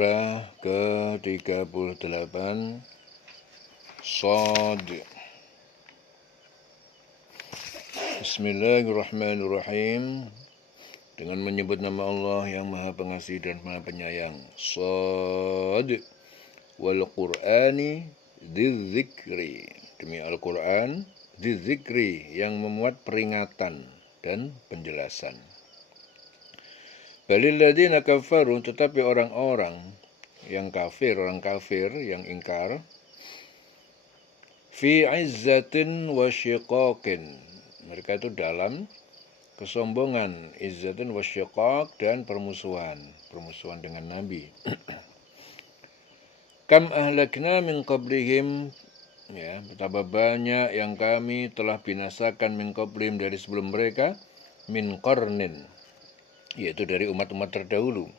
Surah ke-38 Shad. Bismillahirrahmanirrahim. Dengan menyebut nama Allah yang Maha Pengasih dan Maha Penyayang. Shad. Wal Qur'ani dzidzikri. Demi Al-Quran dzidzikri yang memuat peringatan dan penjelasan. Balil ladzina kafaru, tetapi orang-orang yang kafir, orang kafir yang ingkar, fi izzatin wa syiqaqin, mereka itu dalam kesombongan, izzatin wa syiqaq, dan permusuhan dengan Nabi. Kam ahlakna min qablihim, ya, betapa banyak yang kami telah binasakan min qablihim, dari sebelum mereka, min qarnin, yaitu dari umat-umat terdahulu.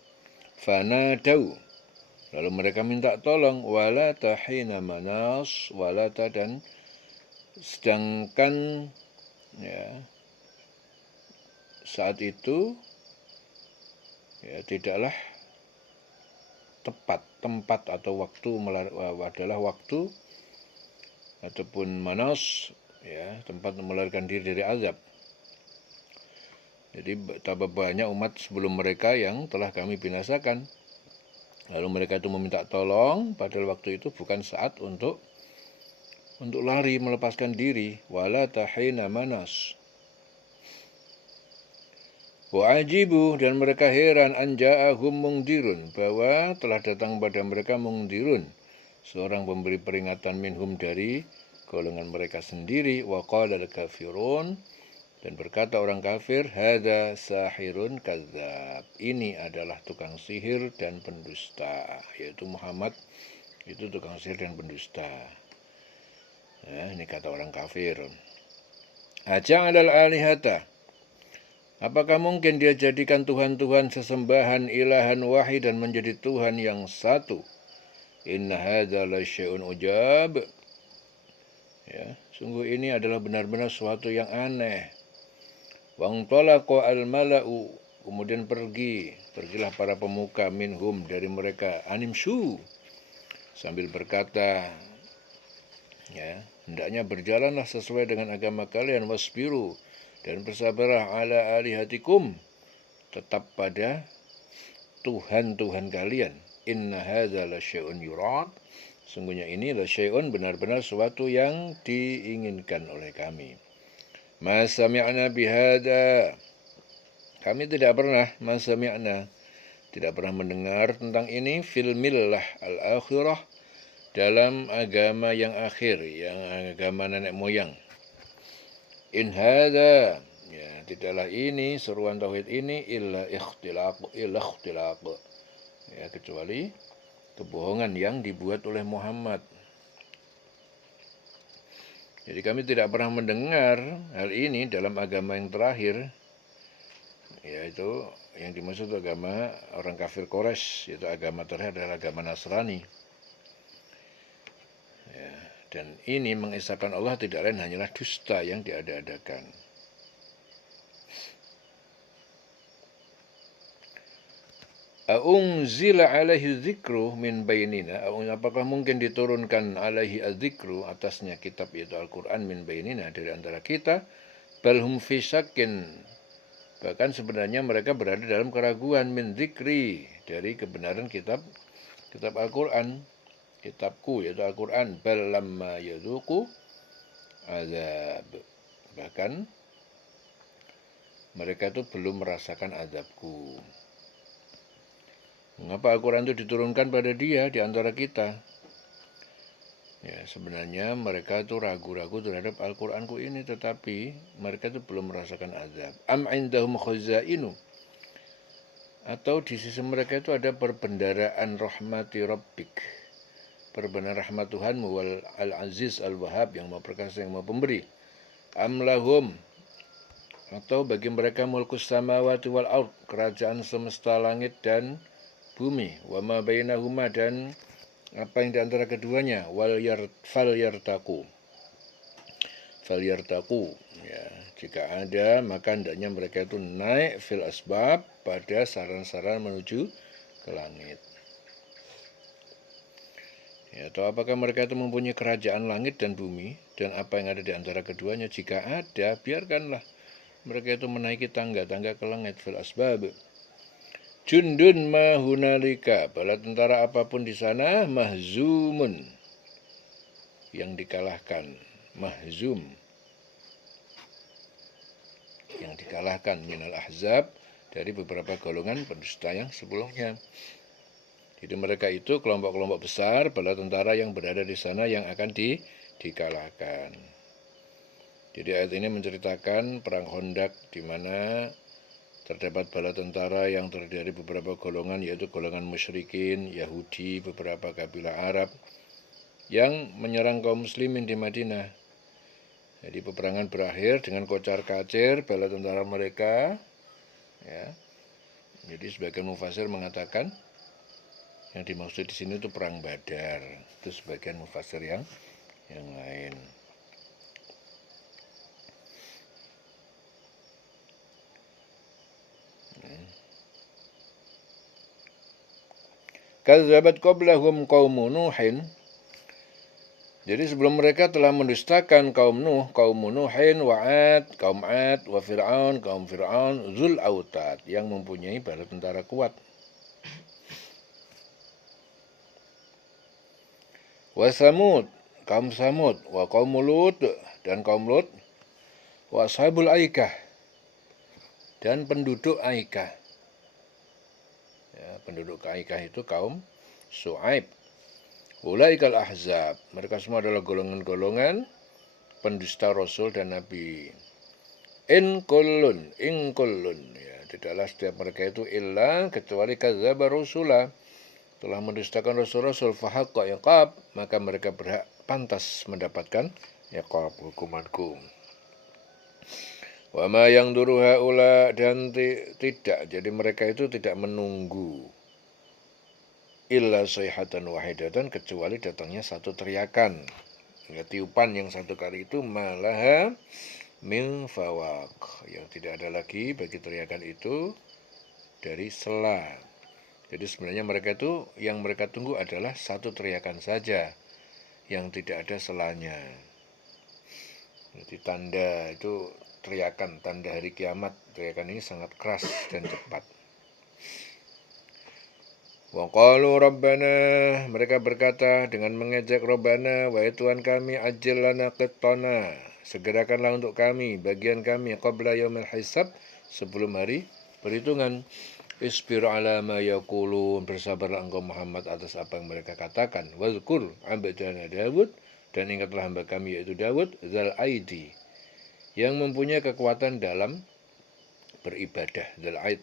Fanadau, lalu mereka minta tolong, walata hina manas, walata, dan sedangkan, ya, saat itu, ya, tidaklah tepat, tempat atau waktu adalah waktu ataupun manas, ya, tempat melarikan diri dari azab. Jadi betapa banyak umat sebelum mereka yang telah kami binasakan. Lalu mereka itu meminta tolong, padahal waktu itu bukan saat untuk lari, melepaskan diri. Wala tahina manas. Wa ajibu, dan mereka heran, anja'ahum mungdirun, bahwa telah datang pada mereka mungdirun, seorang pemberi peringatan, minhum, dari golongan mereka sendiri. Wa qala al-kafirun, dan berkata orang kafir, hadza sahirun kadzab, ini adalah tukang sihir dan pendusta, yaitu Muhammad itu tukang sihir dan pendusta. Ya, ini kata orang kafir. Aja'alal alihata, apakah mungkin dia jadikan Tuhan-Tuhan sesembahan, ilahan wahid, dan menjadi Tuhan yang satu. Inna hadza la syai'un ujab, ya, sungguh ini adalah benar-benar suatu yang aneh. Wang tolako al-mala'u, kemudian pergilah para pemuka, minhum, dari mereka, animshu, sambil berkata, ya, hendaknya berjalanlah sesuai dengan agama kalian, wasbiru, dan bersabarlah, ala alihatikum, tetap pada Tuhan-Tuhan kalian. Inna hadza la syai'un yurad, sungguhnya ini la syai'un, benar-benar suatu yang diinginkan oleh kami. Ma sami'na bihada, kami tidak pernah, ma sami'na, tidak pernah mendengar tentang ini, fil millah al-akhirah, dalam agama yang akhir, yang agama nenek moyang. In hada, ya, tidaklah ini, seruan tauhid ini, illa ikhtilaq, ya, kecuali kebohongan yang dibuat oleh Muhammad. Jadi kami tidak pernah mendengar hal ini dalam agama yang terakhir, yaitu yang dimaksud agama orang kafir Quraisy, yaitu agama terakhir adalah agama Nasrani. Ya, dan ini mengesahkan Allah tidak lain hanyalah dusta yang diada-adakan. A'unzila alaihi dzikru min bainina, apakah mungkin diturunkan alaihi adzikru, atasnya kitab, yaitu Al-Quran, min bainina, dari antara kita, balhum fi syakin, bahkan sebenarnya mereka berada dalam keraguan, min dzikri, dari kebenaran kitab Al-Quran, kitabku, yaitu Al-Quran, bal lamma yadzuqu azab, bahkan mereka itu belum merasakan azabku. Mengapa Al-Quran itu diturunkan pada dia di antara kita? Ya, sebenarnya mereka itu ragu-ragu terhadap Al-Quranku ini, tetapi mereka itu belum merasakan azab. Am indahum khazainu, atau di sisi mereka itu ada perbendaraan rahmati rabbik, perbendaharaan rahmat Tuhanmu, wal al-aziz al-wahhab, yang maha perkasa, yang maha pemberi. Am lahum, atau bagi mereka, mulkus samawati wal ard, kerajaan semesta langit dan bumi, wa ma bainahuma, dan apa yang di antara keduanya, falyartaku, ya, jika ada maka hendaknya mereka itu naik fil asbab, pada saran-saran menuju ke langit. Atau apakah mereka itu mempunyai kerajaan langit dan bumi dan apa yang ada di antara keduanya? Jika ada, biarkanlah mereka itu menaiki tangga-tangga ke langit fil asbab. Jundun mahunalika, bala tentara apapun di sana, mahzumun, yang dikalahkan, mahzum, yang dikalahkan minal ahzab, dari beberapa golongan pendusta yang sebelumnya. Jadi mereka itu kelompok-kelompok besar bala tentara yang berada di sana yang akan dikalahkan. Jadi ayat ini menceritakan perang Khandaq di mana terdapat bala tentara yang terdiri dari beberapa golongan, yaitu golongan musyrikin, Yahudi, beberapa kabilah Arab yang menyerang kaum muslimin di Madinah. Jadi peperangan berakhir dengan kocar-kacir bala tentara mereka. Ya. Jadi sebagian mufasir mengatakan yang dimaksud di sini itu perang Badar. Itu sebagian mufasir yang lain. Kadzabat qablahum qaum Nuhin. Jadi sebelum mereka telah mendustakan kaum Nuhin, wa Ad, kaum Ad, wa Fir'aun, kaum Fir'aun, Zul Autad, yang mempunyai bala tentara kuat. Wa Samud, kaum Samud, wa kaum Lut, dan kaum Lut, wa ashabul Aikah, dan penduduk Aikah. Ya, penduduk Aikah itu kaum Su'aib. Ulaikal ahzab, mereka semua adalah golongan-golongan pendusta Rasul dan Nabi. In kullun, ya, tidaklah setiap mereka itu illa kecuali kadzdzaba rusula, telah mendustakan rasul-rasul, fahaqqa iqab, maka mereka berhak pantas mendapatkan iqab, hukumanku. Wa ma yang duru haula, dan tidak, jadi mereka itu tidak menunggu illa sayhatan wahidatan, kecuali datangnya satu teriakan, ya, tiupan yang satu kali itu, malaha min fawaq, yang tidak ada lagi bagi teriakan itu dari sela. Jadi sebenarnya mereka itu yang mereka tunggu adalah satu teriakan saja yang tidak ada selanya. Jadi tanda itu teriakan, tanda hari kiamat. Teriakan ini sangat keras dan cepat. Wa qalu rabbana, mereka berkata dengan mengejek, Rabbana, wahai Tuhan kami, ajil lana qittana, segerakanlah untuk kami bagian kami, qabla yaumil hisab, sebelum hari perhitungan. Isbir ala ma yaqulun, bersabarlah engkau Muhammad atas apa yang mereka katakan. Wazkur abdana Dawud, dan ingatlah hamba kami yaitu Dawud, zal aidi, yang mempunyai kekuatan dalam beribadah. Zal aid,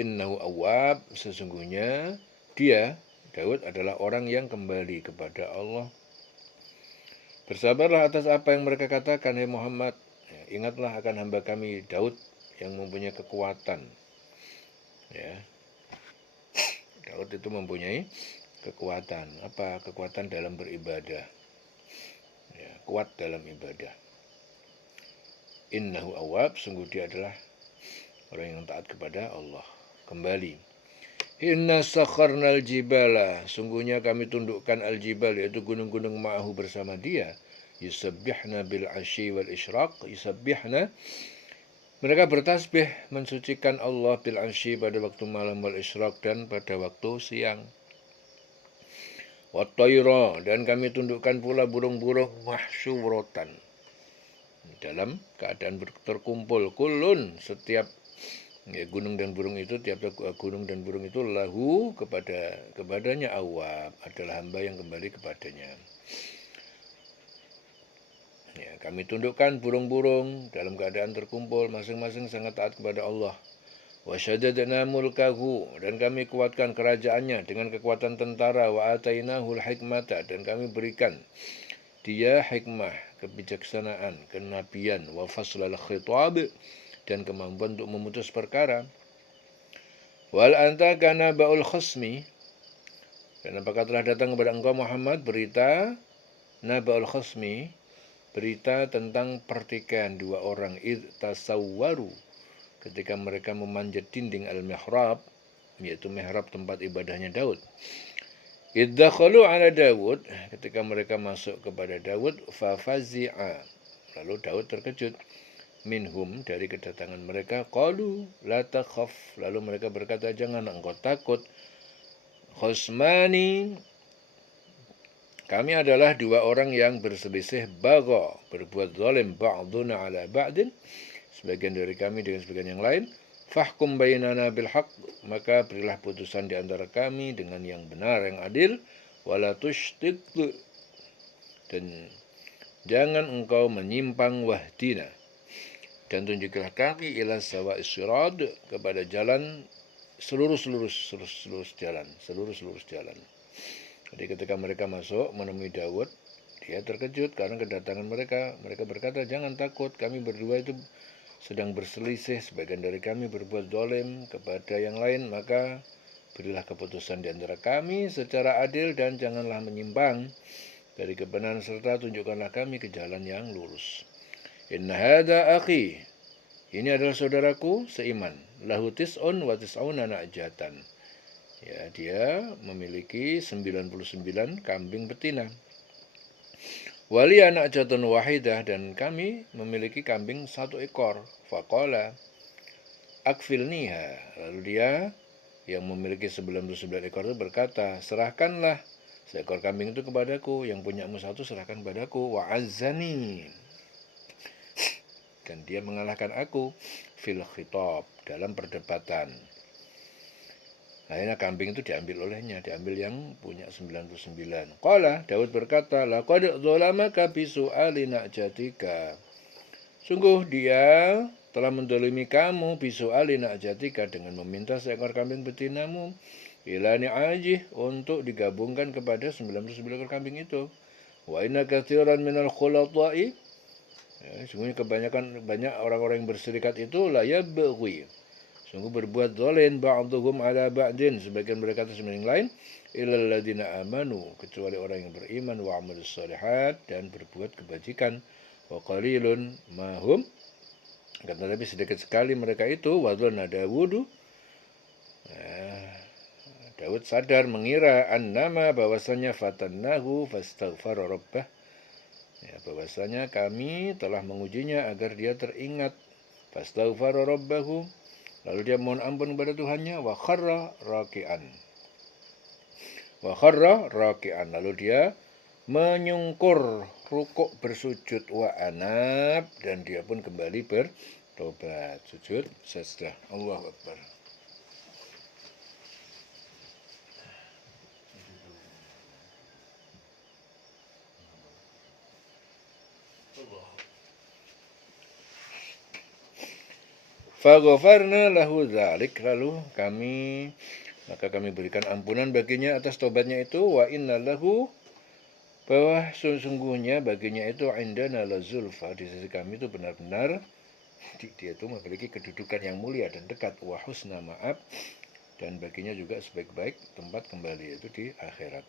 innahu awwab, sesungguhnya dia, Daud, adalah orang yang kembali kepada Allah. Bersabarlah atas apa yang mereka katakan, hai Muhammad. Ya, ingatlah akan hamba kami Daud yang mempunyai kekuatan. Ya, Daud itu mempunyai kekuatan. Apa? Kekuatan dalam beribadah. Ya, kuat dalam ibadah. Innahu awwab, sungguh dia adalah orang yang taat kepada Allah. Kembali. Inna sakharnal jibala, sungguhnya kami tundukkan al-jibal, yaitu gunung-gunung ma'ahu bersama dia. Yusabbihna bil asyi wal isyraq, yusabbihna, mereka bertasbih mensucikan Allah bil asyi, pada waktu malam, wal isyraq, dan pada waktu siang. Wat tayra, dan kami tundukkan pula burung-burung mahsyuratan, dalam keadaan terkumpul. Kulun, setiap gunung dan burung itu, tiap-tiap gunung dan burung itu, lahu, kepadanya, awab, adalah hamba yang kembali kepadanya. Ya, kami tundukkan burung-burung dalam keadaan terkumpul, masing-masing sangat taat kepada Allah. Wa syaddadna mulkahu, dan kami kuatkan kerajaannya dengan kekuatan tentara. Wa atainahul hikmata, dan kami berikan dia hikmah, kebijaksanaan, kenabian. Wa faslal khitab, dan kemampuan untuk memutus perkara. Wal anta kana ba'ul khasmi, dan apakah telah datang kepada engkau Muhammad berita naba'ul khasmi, berita tentang pertikaian dua orang, id tasawwaru, ketika mereka memanjat dinding al-mihrab, yaitu mihrab tempat ibadahnya Daud. Iddakhalu ala Dawud, ketika mereka masuk kepada Dawud, fafazi'a, lalu Dawud terkejut, minhum, dari kedatangan mereka, qalu la takhaf, lalu mereka berkata, jangan engkau takut, khusmani, kami adalah dua orang yang berselisih, bagha, berbuat zalim, ba'duna ala ba'din, sebagian dari kami dengan sebagian yang lain, fahkum bainana bil haqq, maka berilah putusan di antara kami dengan yang benar, yang adil, wala tushtit, dan jangan engkau menyimpang, wahdina, dan tunjuklah kami ila sawa'is sirat, kepada jalan seluruh jalan. Jadi ketika mereka masuk menemui Dawud, dia terkejut karena kedatangan mereka. Mereka berkata, jangan takut, kami berdua itu sedang berselisih, sebagian dari kami berbuat zalim kepada yang lain, maka berilah keputusan di antara kami secara adil dan janganlah menyimpang dari kebenaran, serta tunjukkanlah kami ke jalan yang lurus. Inna hadza akhi, ini adalah saudaraku seiman, lahu tis'un wa tis'una na'jatan. Ya, dia memiliki 99 kambing betina. Wali anak jatun wahidah, dan kami memiliki kambing 1 ekor. Faqala akfilniha, lalu dia yang memiliki 99 ekor itu berkata, serahkanlah seekor kambing itu kepadaku, yang punyamu 1 serahkan padaku. Wa azzani, dan dia mengalahkan aku fil khitab, dalam perdebatan. Akhirnya kambing itu diambil olehnya, diambil yang punya 99. Qala, Daud berkata, laqad dzalamaka bi su'ali na'jatika, sungguh dia telah mendolimi kamu bi su'ali na'jatika, dengan meminta seekor kambing betinamu, ila ni'ajih, untuk digabungkan kepada 99 ekor kambing itu. Wa inna katsiran minal khulata'i, sungguhnya banyak orang-orang yang berserikat itu, la yabghi, sungguh berbuat zalim, ba'dhum ala ba'din, sebagian mereka atas yang lain, illal ladzina amanu, kecuali orang yang beriman, wa amalus shalihat, dan berbuat kebajikan, wa qalilun mahum, tetapi sedikit sekali mereka itu. Wa dhanna Dawudu, Daud sadar, mengira, annama, bahwasanya, fatannahu fastaghfara rabbah, bahwasanya kami telah mengujinya agar dia teringat, fastaghfara rabbahu, lalu dia mohon ampun kepada Tuhannya, wa kharra raki'an, lalu dia menyungkur, rukuk, bersujud, wa anab, dan dia pun kembali bertobat, sujud sajdah. Allahu Akbar. Faghafarna lahu dzalik, lalu maka kami berikan ampunan baginya atas tobatnya itu. Wa inna lahu, bahwa sesungguhnya baginya itu, indana la zulfa, di sisi kami itu benar-benar dia itu memiliki kedudukan yang mulia dan dekat, wa husna ma'ab, dan baginya juga sebaik-baik tempat kembali, itu di akhirat.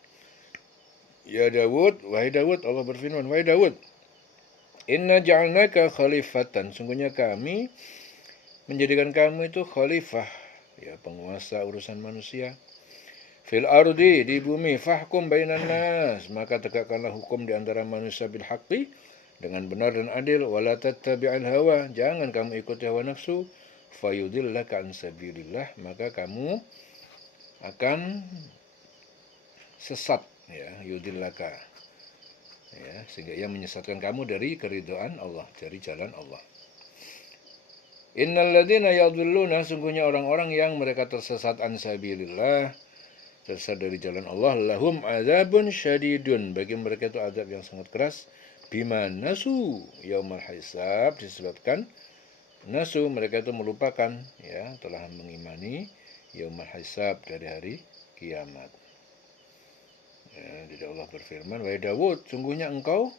Ya Dawud, wahai Dawud, Allah berfirman, wahai Dawud, inna ja'alnaka khalifatan, sungguhnya kami menjadikan kamu itu khalifah, ya, penguasa urusan manusia, fil ardi, di bumi, fahkum bainan nas, maka tegakkanlah hukum di antara manusia bil haqqi, dengan benar dan adil, wala tattabi'il hawa, jangan kamu ikuti hawa nafsu, fayudillaka an sabilillah, maka kamu akan sesat, ya, yudillaka, ya, sehingga ia menyesatkan kamu dari keridhaan Allah, dari jalan Allah. Innal ladzina yadhulluna, sungguhnya orang-orang yang mereka tersesat an sabilillah, tersesat dari jalan Allah, lahum azabun syadidun, bagi mereka itu azab yang sangat keras, bima nasu yaumal hisab, disebabkan nasu, mereka itu melupakan, ya, telah mengimani yaumal hisab, dari hari kiamat. Ya, jadi Allah berfirman, wahai Dawud, sungguhnya engkau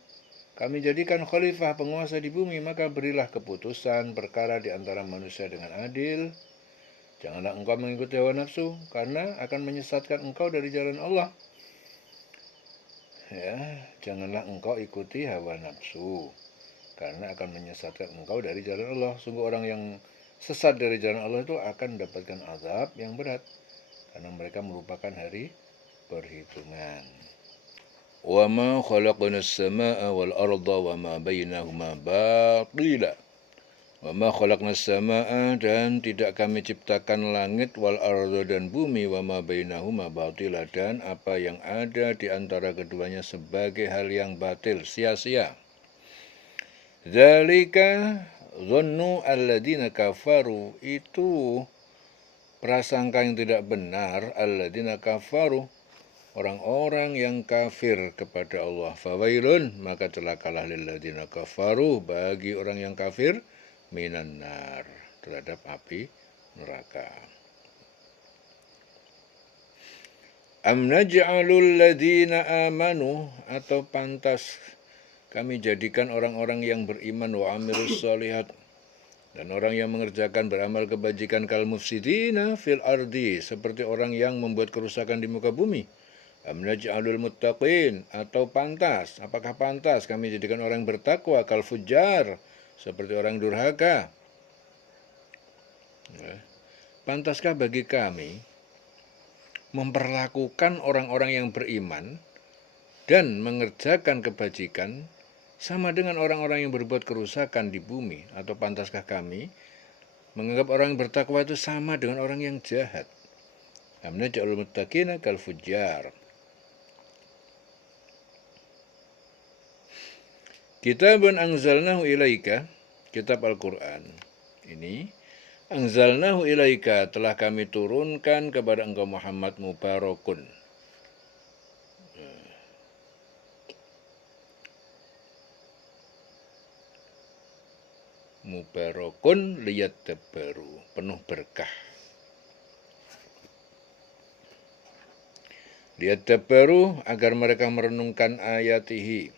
kami jadikan khalifah, penguasa di bumi, maka berilah keputusan perkara di antara manusia dengan adil. Janganlah engkau mengikuti hawa nafsu, karena akan menyesatkan engkau dari jalan Allah. Ya, janganlah engkau ikuti hawa nafsu, karena akan menyesatkan engkau dari jalan Allah. Sungguh orang yang sesat dari jalan Allah itu akan mendapatkan azab yang berat, karena mereka melupakan hari perhitungan. Wa ma khalaqnas samaa'a wal arda wa ma bainahuma batila. Wa ma khalaqnas samaa'a, dan tidak kami ciptakan langit wal arda dan bumi, wa ma bainahuma batila, dan apa yang ada di antara keduanya sebagai hal yang batil, sia-sia. Dzalika dhannu alladziina kafaru, itu prasangka yang tidak benar, alladziina kafaru, orang-orang yang kafir kepada Allah. Fawailun, maka celakalah lilladzina kafaru, bagi orang yang kafir, minan nar, terhadap api neraka. Am naj'alul ladzina amanu, atau pantas kami jadikan orang-orang yang beriman wa amilus sholihat, dan orang yang mengerjakan beramal kebajikan kal mufsidina fil ardi, seperti orang yang membuat kerusakan di muka bumi. Am naj'alul muttaqin, atau pantas, apakah pantas kami jadikan orang bertakwa kal fujjar, seperti orang durhaka. Pantaskah bagi kami memperlakukan orang-orang yang beriman dan mengerjakan kebajikan sama dengan orang-orang yang berbuat kerusakan di bumi? Atau pantaskah kami menganggap orang yang bertakwa itu sama dengan orang yang jahat? Am naj'alul muttaqina kal fujjar. Kitabun anzalnahu ilaika, kitab Al-Quran ini, anzalnahu ilaika, telah kami turunkan kepada engkau Muhammad, mubarakun, mubarakun liyadabbaru, penuh berkah. Liyadabbaru, agar mereka merenungkan ayatihi,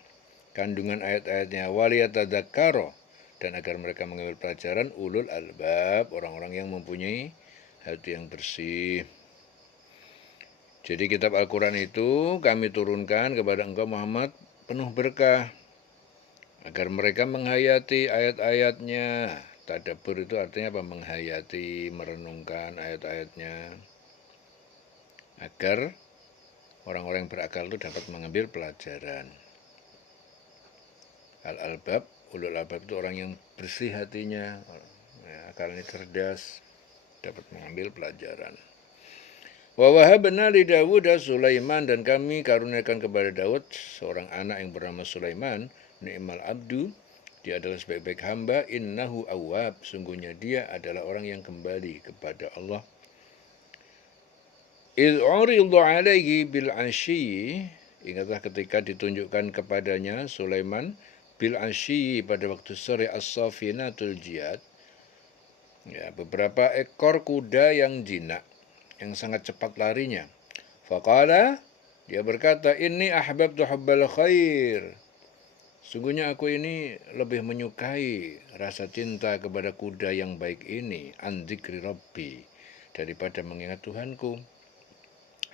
kandungan ayat-ayatnya, waliyatadzakkara, dan agar mereka mengambil pelajaran, ulul albab, orang-orang yang mempunyai hati yang bersih. Jadi kitab Al-Quran itu kami turunkan kepada engkau Muhammad penuh berkah, agar mereka menghayati ayat-ayatnya. Tadabbur itu artinya apa? Menghayati, merenungkan ayat-ayatnya, agar orang-orang yang berakal itu dapat mengambil pelajaran. Al-albab, ulul albab itu orang yang bersih hatinya, akalnya cerdas, dapat mengambil pelajaran. Wa wahabna li Dawud Sulaiman, dan kami karuniakan kepada Daud seorang anak yang bernama Sulaiman. Ni'mal abdu, dia adalah sebaik-baik hamba. Innahu awwab, sungguhnya dia adalah orang yang kembali kepada Allah. Idh uridhu alaihi bil asyi, ingatlah ketika ditunjukkan kepadanya Sulaiman bil asyi, pada waktu sore, as-safinatul jiyad, ya, beberapa ekor kuda yang jinak, yang sangat cepat larinya. Faqala, dia berkata, inni ahbabtu hubbal khair, sungguhnya aku ini lebih menyukai rasa cinta kepada kuda yang baik ini, an dzikri rabbi, daripada mengingat Tuhanku.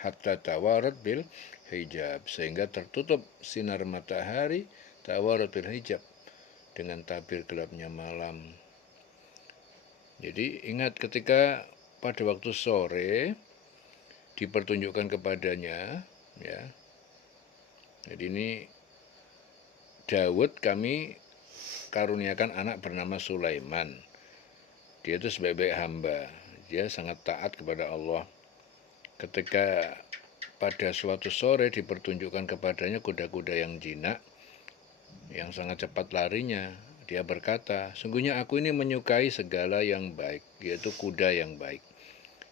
Hatta tawarat bil hijab, sehingga tertutup sinar matahari, tawarat bil hijab, dengan tabir gelapnya malam. Jadi ingat ketika pada waktu sore dipertunjukkan kepadanya, ya. Jadi ini Daud kami karuniakan anak bernama Sulaiman. Dia itu sebaik-baik hamba, dia sangat taat kepada Allah. Ketika pada suatu sore dipertunjukkan kepadanya kuda-kuda yang jinak, yang sangat cepat larinya, dia berkata, sungguhnya aku ini menyukai segala yang baik, yaitu kuda yang baik,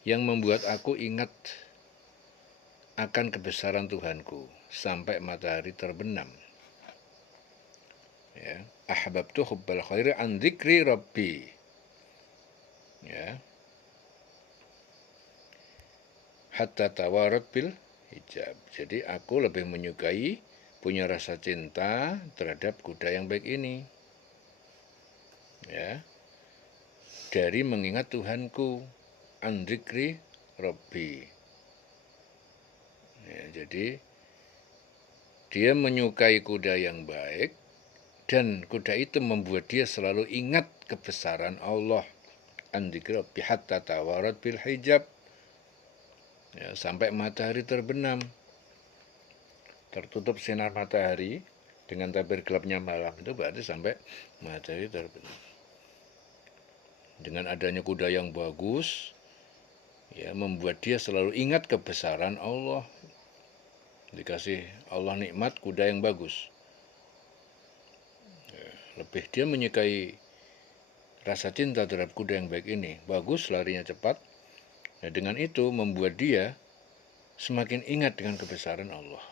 yang membuat aku ingat akan kebesaran Tuhanku sampai matahari terbenam. Ya, ahbabtu hubbal khairi an dzikri rabbi. Ya. Hatta tawarat bil hijab. Jadi aku lebih menyukai, punya rasa cinta terhadap kuda yang baik ini, ya, dari mengingat Tuhanku, an dzikri rabbi. Ya, jadi dia menyukai kuda yang baik, dan kuda itu membuat dia selalu ingat kebesaran Allah, an dzikri rabbi hatta tawarat bil hijab, ya, sampai matahari terbenam. tertutup sinar matahari dengan tabir gelapnya malam, itu berarti sampai matahari terbenam. Dengan adanya kuda yang bagus, ya, membuat dia selalu ingat kebesaran Allah. Dikasih Allah nikmat kuda yang bagus, ya, lebih dia menyukai rasa cinta terhadap kuda yang baik ini. Bagus, larinya cepat. Ya, dengan itu membuat dia semakin ingat dengan kebesaran Allah.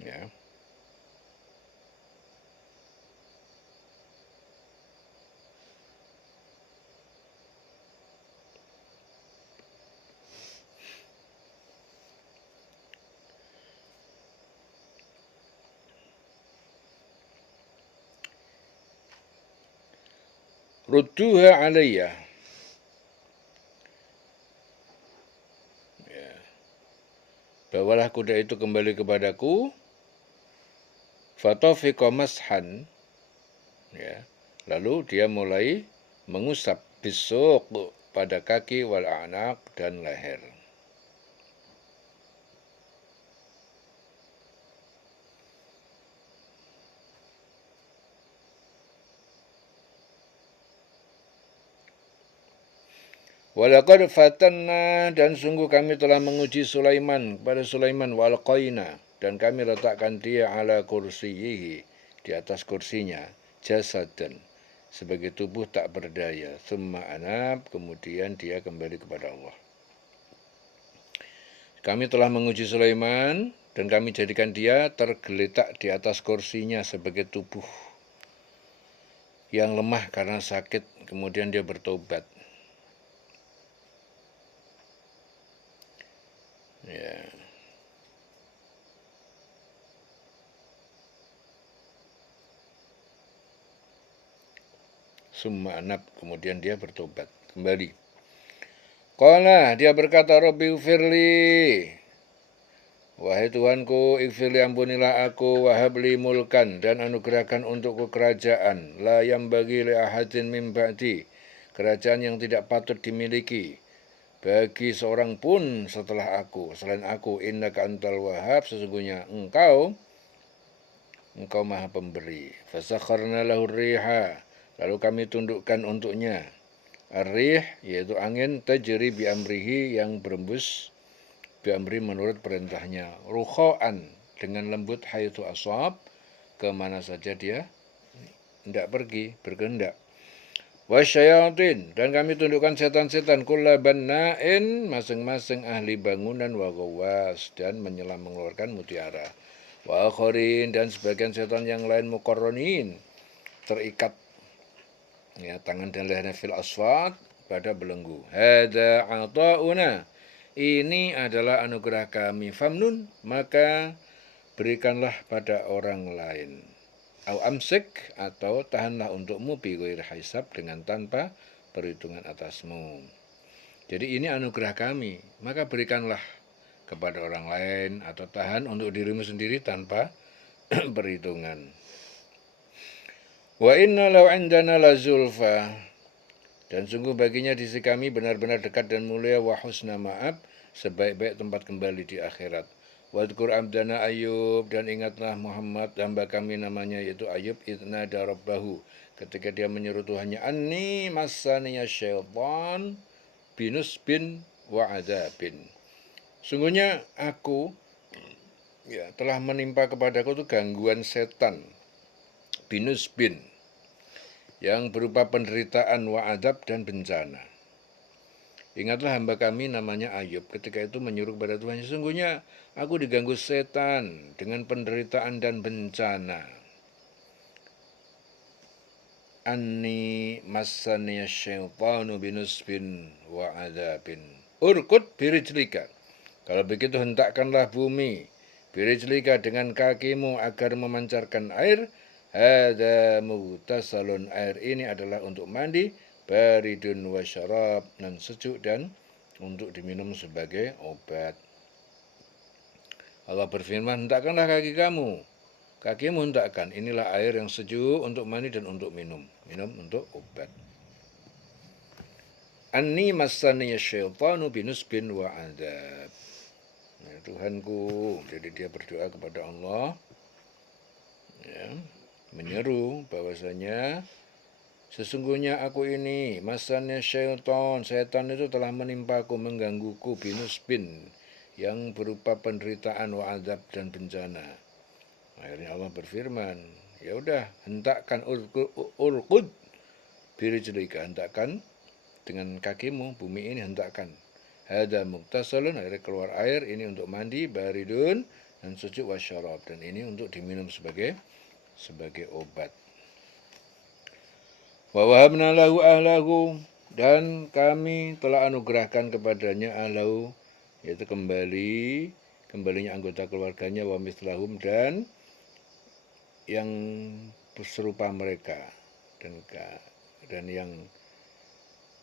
Ya. Rudduha alayya. Ya. Bawalah kuda itu kembali kepadaku. Fatafiqa mashan. Ya. Lalu dia mulai mengusap bisuk pada kaki wal a'naq dan leher. Walaqad fatanna, dan sungguh kami telah menguji Sulaiman, kepada Sulaiman, walqaina, dan kami letakkan dia ala kursiyihi, di atas kursinya, jasadan, sebagai tubuh tak berdaya, thumma anab, kemudian dia kembali kepada Allah. Kami telah menguji Sulaiman, dan kami jadikan dia tergeletak di atas kursinya sebagai tubuh yang lemah karena sakit, kemudian dia bertobat. Ya. Summa anab, kemudian dia bertobat kembali. Qala, dia berkata, Rabbi ufirli, wahai Tuhanku, ighfirli, ampunilah aku, wahabli mulkan, dan anugerahkan untukku kerajaan, la yambagi li ahadin min ba'di, kerajaan yang tidak patut dimiliki bagi seorang pun setelah aku, selain aku. Innaka antal wahhab, sesungguhnya engkau maha pemberi. Fasakharna lahu riha, lalu kami tundukkan untuknya ar-rih, yaitu angin, tajri bi amrihi, yang berembus bi amri, menurut perintahnya, rukha'an, dengan lembut, haitsu asab, kemana saja dia hendak pergi, berkehendak. Wasyayatin, dan kami tundukkan setan-setan, kulla banna'in, masing-masing ahli bangunan, wa ghawwas, dan menyelam mengeluarkan mutiara, wa akharin, dan sebagian setan yang lain, muqarranin, terikat, ya, tangan dan lehernya fil aswat, pada belenggu. Hada ata'una, ini adalah anugerah kami, famnun, maka berikanlah pada orang lain. Au amsik, atau tahanlah untukmu, bi ghairi hisab, dengan tanpa perhitungan atasmu. Jadi ini anugerah kami, maka berikanlah kepada orang lain, atau tahan untuk dirimu sendiri tanpa perhitungan. Wa inna law indana la zulfa, dan sungguh baginya di sisi kami benar-benar dekat dan mulia, wa husna ma'ab, sebaik-baik tempat kembali di akhirat. Wadkur abdana Ayub, dan ingatlah Muhammad hamba kami namanya yaitu Ayub, idna darabbahu, ketika dia menyeru Tuhannya, anni massaniya syaitan binus bin wa adzabin, sungguhnya aku, ya, telah menimpa kepadaku itu gangguan setan, binus bin, yang berupa penderitaan, wa adzab, dan bencana. Ingatlah hamba kami namanya Ayub, ketika itu menyuruh kepada Tuhan, sesungguhnya aku diganggu setan dengan penderitaan dan bencana. Anni massaniya syaitanu binusbin wa adzabin. Urkut birijlika, kalau begitu hentakkanlah bumi, birijlika, dengan kakimu, agar memancarkan air. Hada mughtasalun, air ini adalah untuk mandi, baridun wa syarab, dan sejuk dan untuk diminum sebagai obat. Allah berfirman, hentakkanlah kakimu hentakkan, inilah air yang sejuk untuk mandi dan untuk minum untuk obat. Anni massaniya syaitanu binusbin wa adzab. Ya, Tuhanku. Jadi dia berdoa kepada Allah, ya, menyeru bahwasanya sesungguhnya aku ini masanya setan itu telah menimpaku, menggangguku binusbin yang berupa penderitaan wa azab dan bencana. Akhirnya Allah berfirman, ya udah hentakkan urqud birijlika, hentakkan dengan kakimu bumi ini, hentakkan. Hada muktasalun, akhirnya keluar air, ini untuk mandi, baridun dan sejuk, wasyarab, dan ini untuk diminum sebagai obat. Wa wahabna lahu ahlahu, dan kami telah anugerahkan kepadanya ahlahu, yaitu kembalinya anggota keluarganya, wa mislahum, dan yang serupa mereka, dan yang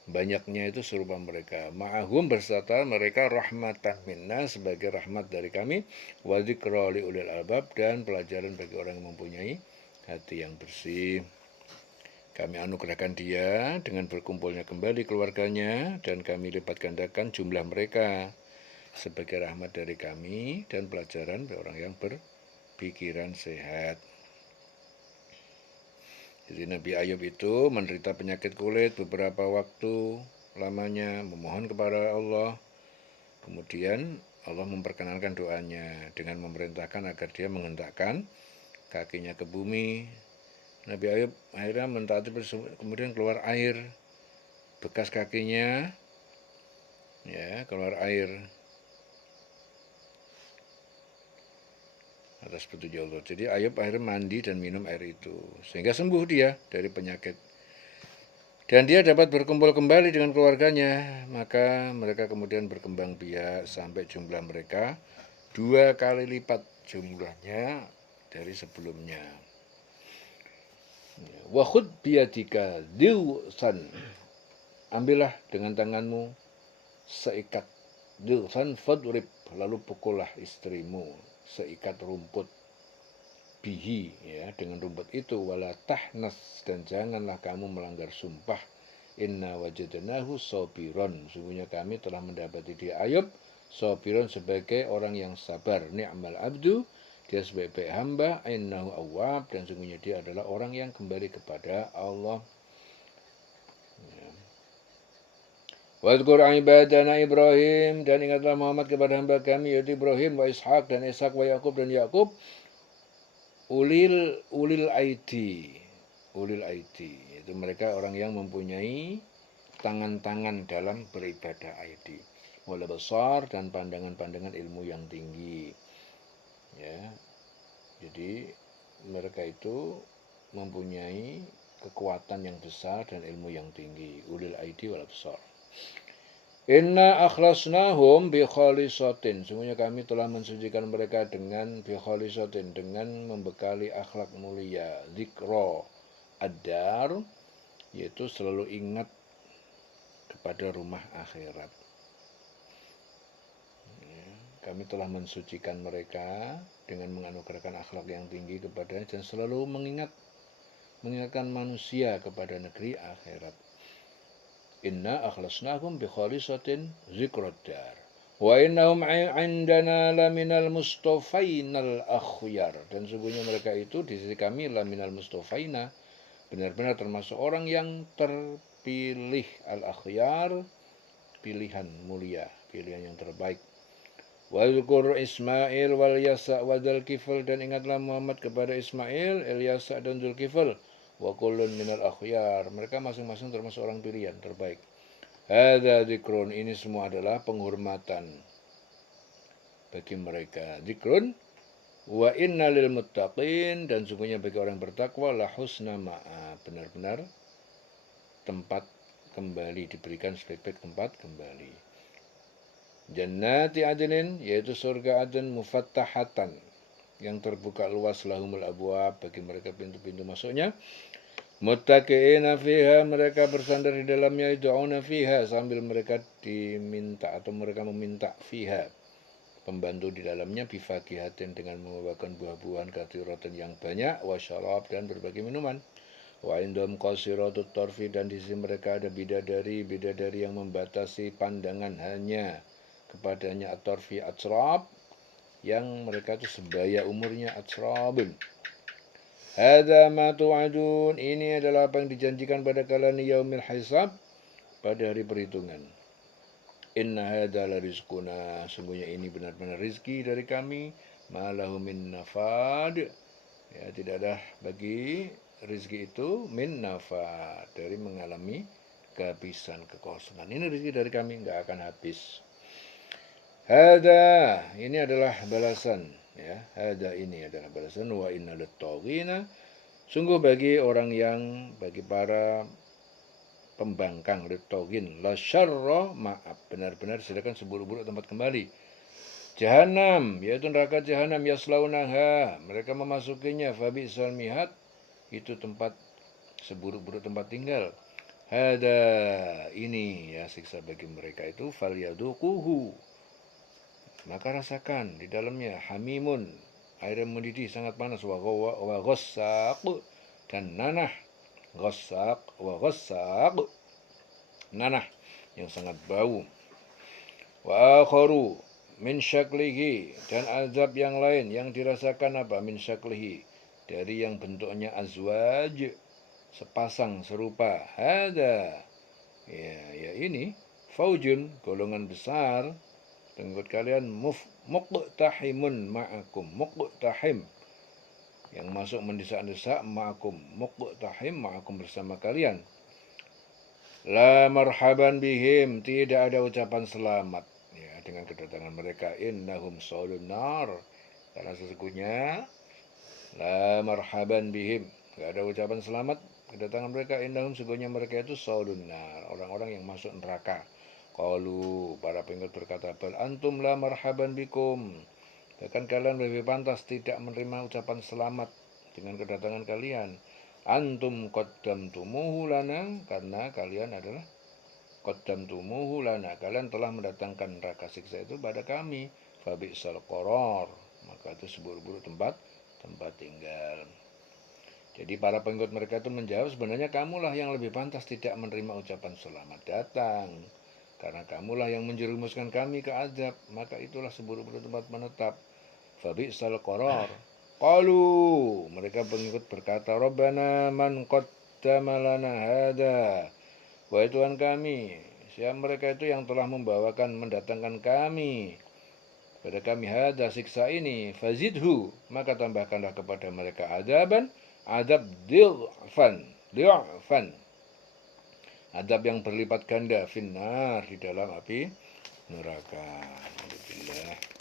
banyaknya itu serupa mereka. Ma'ahum, berserta mereka, rahmatan minna, sebagai rahmat dari kami, wa dzikra li ulil albab, dan pelajaran bagi orang yang mempunyai hati yang bersih. Kami anugerahkan dia dengan berkumpulnya kembali keluarganya, dan kami lipat gandakan jumlah mereka sebagai rahmat dari kami dan pelajaran bagi orang yang berpikiran sehat. Jadi Nabi Ayub itu menderita penyakit kulit beberapa waktu lamanya, memohon kepada Allah. Kemudian Allah memperkenalkan doanya dengan memerintahkan agar dia menghentakkan kakinya ke bumi. Nabi Ayub akhirnya mentaati, kemudian keluar air bekas kakinya, ya, keluar air atas petunjuk Allah. Jadi Ayub akhirnya mandi dan minum air itu, sehingga sembuh dia dari penyakit. Dan dia dapat berkumpul kembali dengan keluarganya. Maka mereka kemudian berkembang biak sampai jumlah mereka 2 kali lipat jumlahnya dari sebelumnya. Wa khudh biyadika diwsan, ambillah dengan tanganmu seikat diwsan fadrib, lalu pukullah istrimu seikat rumput, bihi, ya, dengan rumput itu, wala tahnas, dan janganlah kamu melanggar sumpah, inna wajadnahu sabiron, sungguhnya kami telah mendapati dia Ayub sabiron, sebagai orang yang sabar, ni'mal abdu, dia sebaik-baik hamba, innahu awwab, dan sungguhnya dia adalah orang yang kembali kepada Allah. Wadhkur ibadana Ibrahim, dan ingatlah Muhammad kepada hamba kami yaitu Ibrahim, wa Ishak, dan Ishak, wa Yakub, dan Yakub, ulil aidi, itu mereka orang yang mempunyai tangan-tangan dalam beribadah aidi, wal besar, dan pandangan-pandangan ilmu yang tinggi, ya. Jadi mereka itu mempunyai kekuatan yang besar dan ilmu yang tinggi, ulil aidi wal besar. Inna akhlasnahum bi khalisatin, sungguhnya kami telah mensucikan mereka dengan bi khalisatin, dengan membekali akhlak mulia, zikra ad-dar, yaitu selalu ingat kepada rumah akhirat. Kami telah mensucikan mereka dengan menganugerahkan akhlak yang tinggi kepadanya, dan selalu mengingatkan manusia kepada negeri akhirat. Inna akhlasnahum bi khalisatin zikraddar wa innahum indana laminal mustafainal akhyar, dan sungguhnya mereka itu di sisi kami laminal mustafaina, benar-benar termasuk orang yang terpilih, al akhyar, pilihan mulia, pilihan yang terbaik. Wadhkur Ismail wal Yasa wa Dzulkifl, dan ingatlah Muhammad kepada Ismail, Ilyasa, dan Dzulkifl, wa kullun minal akhyar, mereka masing-masing termasuk orang pilihan terbaik. Hadza dzikrun, ini semua adalah penghormatan bagi mereka. Dzikrun wa inna lil muttaqin, dan sungguhnya bagi orang bertakwa, la husna ma'ab, benar-benar tempat kembali, diberikan sebaik-baik tempat kembali. Jannati adnin, yaitu surga Aden, mufattahatan, yang terbuka luas, lahumul abwab, bagi mereka pintu-pintu masuknya, muttaqi'ina fiha, mereka bersandar di dalamnya, yad'una fiha, sambil mereka diminta atau mereka meminta, fiha, pembantu di dalamnya, bifakihatin, dengan membawakan buah-buahan, katsiratin, yang banyak, wa syarab, dan berbagai minuman. Wa indhum qasiratut tarfi, dan di sisi mereka ada bidadari yang membatasi pandangan hanya kepadanya at-tarfi atsrab, yang mereka itu sebaya umurnya atsrabun. Hadza ma tu'adun, ini adalah apa yang dijanjikan pada kalian yaumil hisab, pada hari perhitungan. Inna hadza la rizquna, sungguhnya ini benar-benar rizki dari kami, ma lahu min nafad, ya tidak ada bagi rizki itu min nafad, dari mengalami kehabisan, kekosongan. Ini rizki dari kami, enggak akan habis. Hada, ini adalah balasan, ya. Hada, ini adalah balasan. Wa inna lit-taghina, sungguh bagi orang yang, bagi para pembangkang, lit-taghin, la syarra ma'ab, benar-benar sedangkan seburuk-buruk tempat kembali. Jahanam, yaitu neraka jahanam, yaslaunaha, mereka memasukinya, fabi'sal mihad, itu tempat seburuk-buruk tempat tinggal. Hada, ini ya siksa bagi mereka itu, falyaduquhu, maka rasakan di dalamnya, hamimun, air yang mendidih sangat panas, wa ghassaq, dan nanah, ghassaq wa ghassaq, nanah yang sangat bau. Wa akharu min syaklihi, dan azab yang lain yang dirasakan apa? Min syaklihi, dari yang bentuknya azwaj, sepasang serupa. Hada, ya ini, faujun, golongan besar, pengikut kalian, muqtahimun ma'akum, muqtahim, yang masuk mendesak-desak, ma'akum, muqtahim, ma'akum, bersama kalian. La marhaban bihim, tidak ada ucapan selamat, ya, dengan kedatangan mereka. Innahum salun nar, karena sesungguhnya la marhaban bihim, tidak ada ucapan selamat kedatangan mereka. Innahum, sesungguhnya mereka itu salun nar, orang-orang yang masuk neraka. Qalu, para pengikut berkata, bal antum la marhaban bikum, bahkan kalian lebih pantas tidak menerima ucapan selamat dengan kedatangan kalian. Antum qaddamtumuhu lana, karena kalian adalah qaddamtumuhu lana, kalian telah mendatangkan neraka siksa itu pada kami. Fabi'sal qarar, maka itu seburuk-buruk tempat tinggal. Jadi para pengikut mereka itu menjawab, sebenarnya kamulah yang lebih pantas tidak menerima ucapan selamat datang, karena kamulah yang menjerumuskan kami ke azab, maka itulah seburuk-buruk tempat menetap. Fabi'sal qarar. Qalu, mereka pengikut berkata, Rabbana man qaddama lana hada, wahai Tuhan kami, siapa mereka itu yang telah membawakan, mendatangkan kami, pada kami, hada, siksa ini, fazidhu, maka tambahkanlah kepada mereka azaban, azab di'fan, adab yang berlipat ganda, finnar, di dalam api neraka. Alhamdulillah.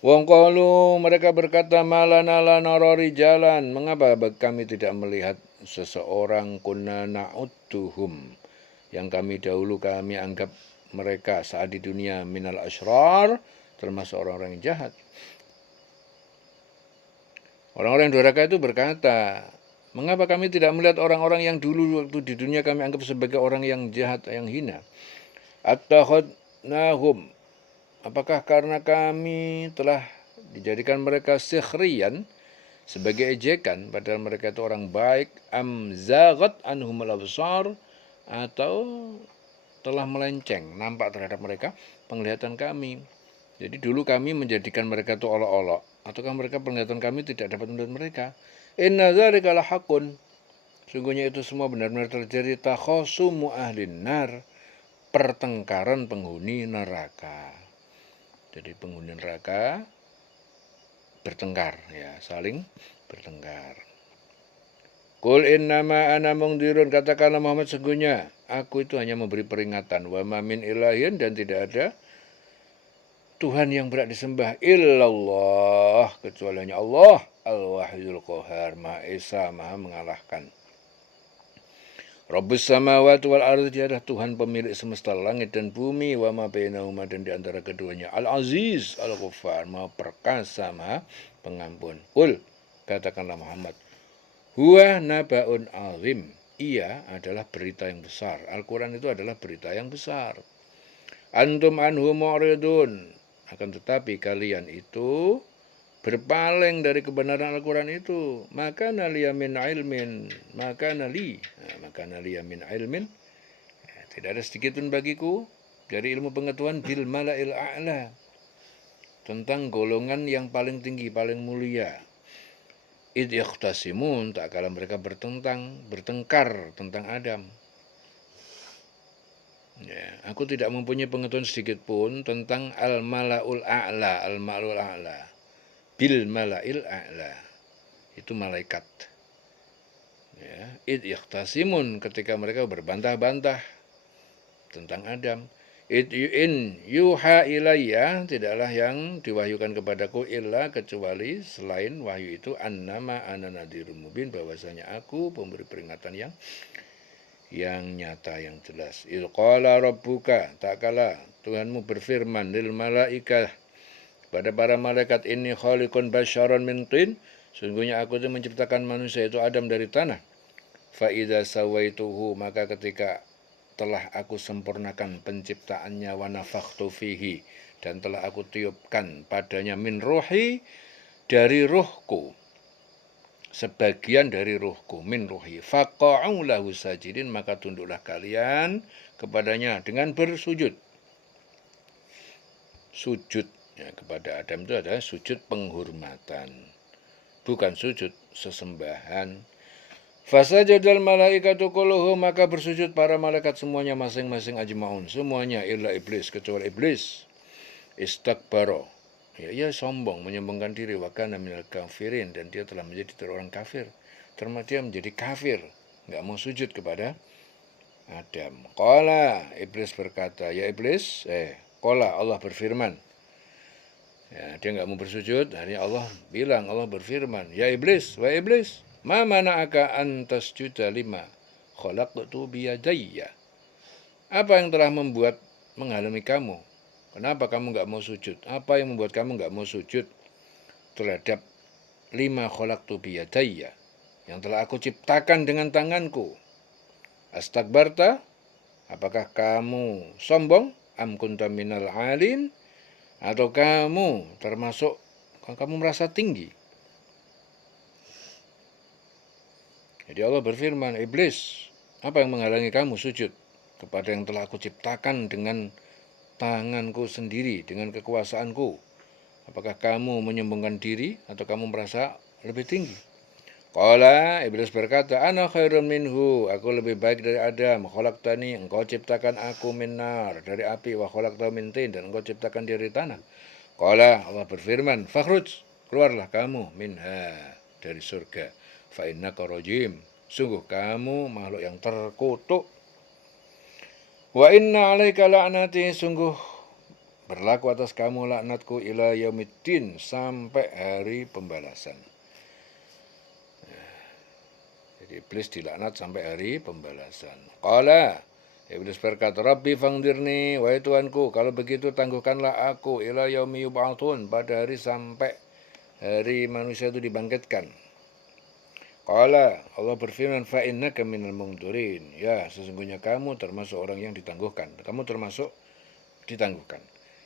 Wong qalu, mereka berkata, malana la nara rijalan, mengapa kami tidak melihat seseorang, kunna na'udduhum, yang kami dahulu kami anggap mereka saat di dunia, minal asyrar, termasuk orang-orang yang jahat. Orang-orang yang durhaka itu berkata, mengapa kami tidak melihat orang-orang yang dulu waktu di dunia kami anggap sebagai orang yang jahat, yang hina? Attakhadnahum, apakah karena kami telah dijadikan mereka sikhriyan, sebagai ejekan, padahal mereka itu orang baik? Am zaghat anhumul absar, atau telah melenceng, nampak terhadap mereka penglihatan kami. Jadi dulu kami menjadikan mereka itu olok-olok, ataukah mereka penglihatan kami tidak dapat melihat mereka? Inna dzalika lahaqqun, sungguhnya itu semua benar-benar terjadi. Takhosumu ahlin nar, pertengkaran penghuni neraka. Jadi penghuni neraka bertengkar, ya, saling bertengkar. Qul innama ana mungdirun, katakanlah Muhammad, sesungguhnya aku itu hanya memberi peringatan. Wa ma min ilahin, dan tidak ada Tuhan yang berhak disembah illallah, kecuali hanya Allah, al-wahidul qahar, maha esa, maha mengalahkan. Rabbus samawati wal ardi, dia adalah Tuhan pemilik semesta langit dan bumi, wa ma bainahuma, dan di antara keduanya, al-aziz al-ghaffar, maha perkasa, maha pengampun. Qul, katakanlah Muhammad, huwa nabaun azim, ia adalah berita yang besar. Al-Quran itu adalah berita yang besar. Antum anhu mu'ridun, akan tetapi kalian itu berpaling dari kebenaran Al-Quran itu. Maka naliya min ilmin, maka naliya min ilmin, tidak ada sedikit pun bagiku dari ilmu pengetahuan bil mala'il a'la, tentang golongan yang paling tinggi, paling mulia. Id yakhtasimun, tak kala mereka bertengkar tentang Adam. Ya, aku tidak mempunyai pengetahuan sedikit pun tentang al-mala'ul a'la, al-mala'ul a'la. Bil mala'il a'la. Itu malaikat. Ya, id yakhtasimun, ketika mereka berbantah-bantah tentang Adam. In yuha ilayya, tidaklah yang diwahyukan kepadaku illa, kecuali selain wahyu itu, annama ana nadhirun mubin, bahwasanya aku pemberi peringatan yang nyata, yang jelas. Il qala rabbuka, tak kala Tuhanmu berfirman, lil malaikah, pada para malaikat, ini khaliqun basyaron min tin, sungguhnya aku itu menciptakan manusia itu Adam dari tanah. Fa idza sawaituhu, maka ketika telah aku sempurnakan penciptaannya, wa nafakhtu fihi, dan telah aku tiupkan padanya, min ruhi, dari ruhku, sebagian dari ruhku, min ruhi, faqa'u lahu sajidin, maka tunduklah kalian kepadanya dengan bersujud. Sujud ya, kepada Adam itu adalah sujud penghormatan, bukan sujud sesembahan. Fasajadal malaikatu kulluhum, maka bersujud para malaikat semuanya, masing-masing, ajmaun, semuanya, illa iblis, kecuali iblis. Istakbaro, ya, ia sombong, menyombongkan diri, wa kana minal kafirin, dan dia telah menjadi orang kafir. Dia menjadi kafir, enggak mau sujud kepada Adam. Qala, iblis berkata, ya iblis, qala, Allah berfirman. Ya, dia enggak mau bersujud, akhirnya Allah bilang, Allah berfirman, ya iblis, wa iblis, ma mana'aka an tasjuda lima khalaqtu biyadayya. Apa yang telah menghalangi kamu? Kenapa kamu enggak mau sujud? Apa yang membuat kamu enggak mau sujud terhadap lima khalaqtu biyadayya, yang telah aku ciptakan dengan tanganku? Astakbarta, apakah kamu sombong? Am kunta minal alin, atau kamu merasa tinggi? Jadi Allah berfirman, iblis, apa yang menghalangi kamu sujud kepada yang telah aku ciptakan dengan tanganku sendiri, dengan kekuasaanku? Apakah kamu menyombongkan diri atau kamu merasa lebih tinggi? Qala, iblis berkata, ana khairun minhu, aku lebih baik dari Adam. Khalaqtani, engkau ciptakan aku min nar, dari api, wa khalaqtahu min tin, dan engkau ciptakan dia dari tanah. Qala, Allah berfirman, fakhruj, keluarlah kamu minha, dari surga. Fa innaka rajim, sungguh kamu makhluk yang terkutuk. Wa inna alaika la'nati, sungguh berlaku atas kamu laknatku, ila yaumiddin, sampai hari pembalasan. Jadi iblis dilaknat sampai hari pembalasan. Qala, iblis berkata, Rabbi fangdirni, wahai Tuhanku, kalau begitu tangguhkanlah aku, ila yaumi yub'atsun, pada hari sampai hari manusia itu dibangkitkan. Qala, Allah berfirman, fa innaka minal mungdurin, ya, sesungguhnya kamu termasuk orang yang ditangguhkan. Kamu termasuk ditangguhkan.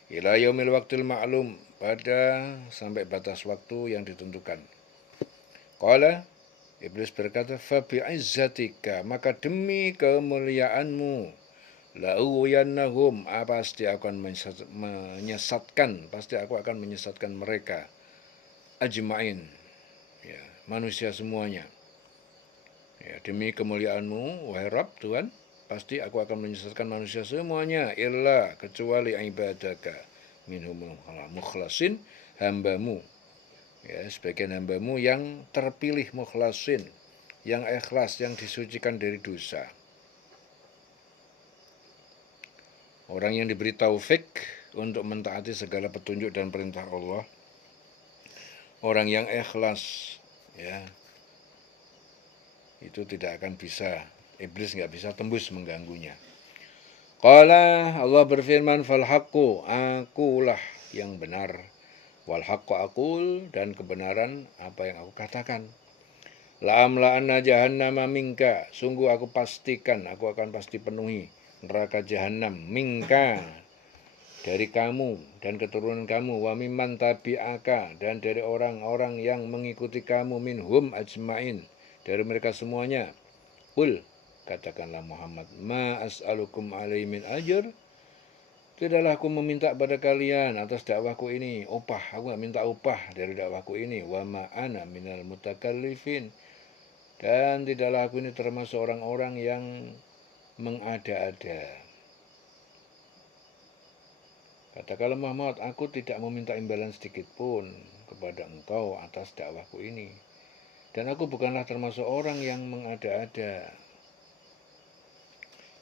Ila yaumil waqtil ma'lum, pada sampai batas waktu yang ditentukan. Qala, iblis berkata, fa bi'izzatika, maka demi kemuliaanmu, la'uwiyannahum, pasti aku akan menyesatkan, pasti aku akan menyesatkan mereka, ajma'in, ya, manusia semuanya. Ya, demi kemuliaanmu, wahai Rabb, Tuhan, pasti aku akan menyesatkan manusia semuanya, illa, kecuali ibadaka minhumul mukhlasin, hambamu, ya, sebagian hambamu yang terpilih, mukhlasin, yang ikhlas, yang disucikan dari dosa. Orang yang diberi taufik untuk mentaati segala petunjuk dan perintah Allah, orang yang ikhlas, ya, itu tidak akan bisa, iblis nggak bisa tembus mengganggunya. Qala, Allah berfirman, fal haqqu, akulah yang benar, wal haqqu aqul, dan kebenaran apa yang aku katakan. La'amla'anna jahannama minka, sungguh aku pastikan, aku akan pasti penuhi neraka jahanam, minka, dari kamu dan keturunan kamu, wa mimman tabi'aka, dan dari orang-orang yang mengikuti kamu, minhum ajma'in, dari mereka semuanya. Qul, katakanlah Muhammad, ma as'alukum alaihi min ajr, Tidaklah aku meminta pada kalian atas dakwahku ini upah. Aku nggak minta upah dari dakwahku ini. Wa ma'ana minal mutakallifin. Dan tidaklah aku ini termasuk orang-orang yang mengada-ada. Katakanlah Muhammad, aku tidak meminta imbalan sedikit pun kepada engkau atas dakwahku ini. Dan aku bukanlah termasuk orang yang mengada-ada.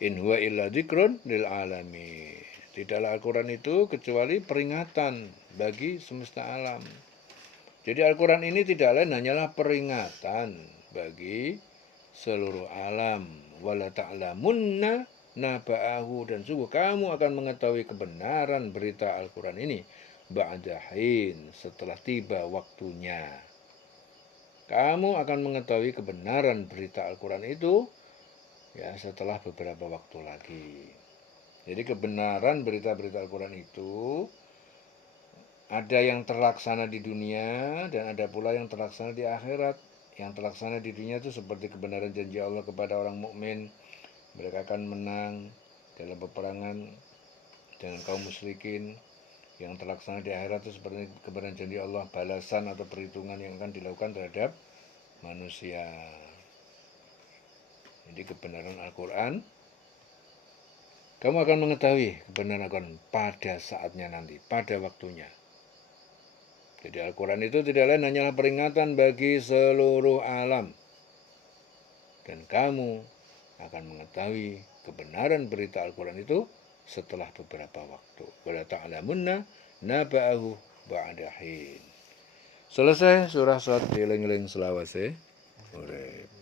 In huwa illa dzikrun lil alamin. Tidaklah Al-Quran itu kecuali peringatan bagi semesta alam. Jadi Al-Quran ini tidak lain hanyalah peringatan bagi seluruh alam. Wala ta'lamunna naba'ahu, dan sungguh kamu akan mengetahui kebenaran berita Al-Quran ini ba'dahin, setelah tiba waktunya. Kamu akan mengetahui kebenaran berita Al-Quran itu ya setelah beberapa waktu lagi. Jadi kebenaran berita-berita Al-Quran itu ada yang terlaksana di dunia dan ada pula yang terlaksana di akhirat. Yang terlaksana di dunia itu seperti kebenaran janji Allah kepada orang mukmin, mereka akan menang dalam peperangan dengan kaum musyrikin. Yang terlaksana di akhirat itu seperti kebenaran janji Allah, balasan atau perhitungan yang akan dilakukan terhadap manusia. Jadi kebenaran Al-Quran, kamu akan mengetahui kebenaran Al-Quran pada saatnya nanti, pada waktunya. Jadi Al-Quran itu tidak lain hanyalah peringatan bagi seluruh alam. Dan kamu akan mengetahui kebenaran berita Al-Quran itu setelah beberapa waktu. Wala ta'lamunna naba'ahu ba'dahin. Selesai surah Shad, dieling-eling selawase. Urip.